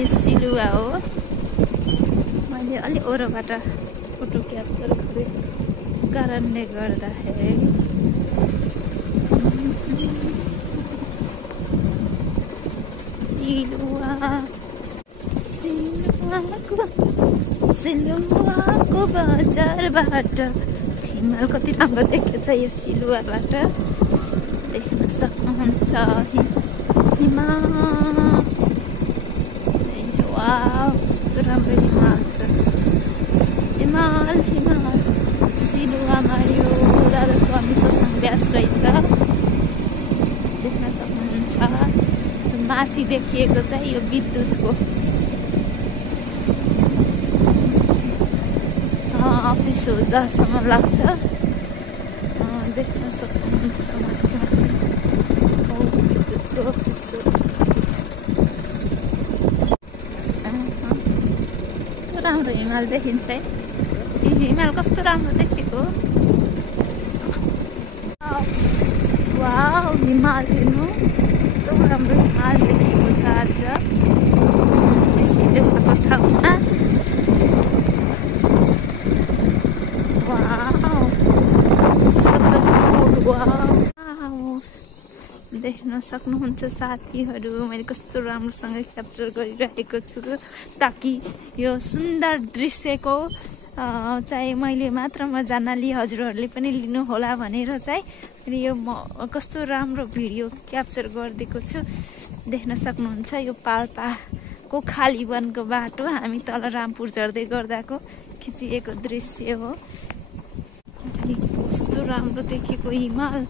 यो सिलुवा हो। मैले अलि ओरबाट फोटो क्याप्चर गरेको कारणले गर्दाखेरि सिलुवाको बजारबाट हिमाल कति राम्रो देखेछ यो सिलुवाबाट देख्न सक्नुहुन्छ। हिमाल कस्तो राम्रो हिमाल छ। हिमाल हिमाल सिलुवामा यो राधा स्वामी सत्सङ्ग व्यास रहेछ देख्न सक्नुहुन्छ। माथि देखिएको चाहिँ यो विद्युतको अफिस हो जहाँसम्म लाग्छ देख्न सक्नुहुन्छ। विद्युतको अफिस हो। कस्तो राम्रो हिमाल देखिन्छ है। हिमाल कस्तो राम्रो देखेको। वाउ हिमाल हेर्नु कस्तो राम्रो हिमाल देखेको छ आज सिलुवाको ठाउँमा। देख्न सक्नुहुन्छ साथीहरू मैले कस्तो राम्रोसँग क्याप्चर गरिरहेको छु ताकि यो सुन्दर दृश्यको चाहिँ मैले मात्र मजा नलिई हजुरहरूले पनि लिनुहोला भनेर चाहिँ यो म कस्तो राम्रो भिडियो क्याप्चर गरिदिएको छु। देख्न सक्नुहुन्छ यो पाल्पाको खाली वनको बाटो हामी तल रामपुर झर्दै गर्दाको खिचिएको दृश्य हो। कस्तो राम्रो देखेको हिमाल।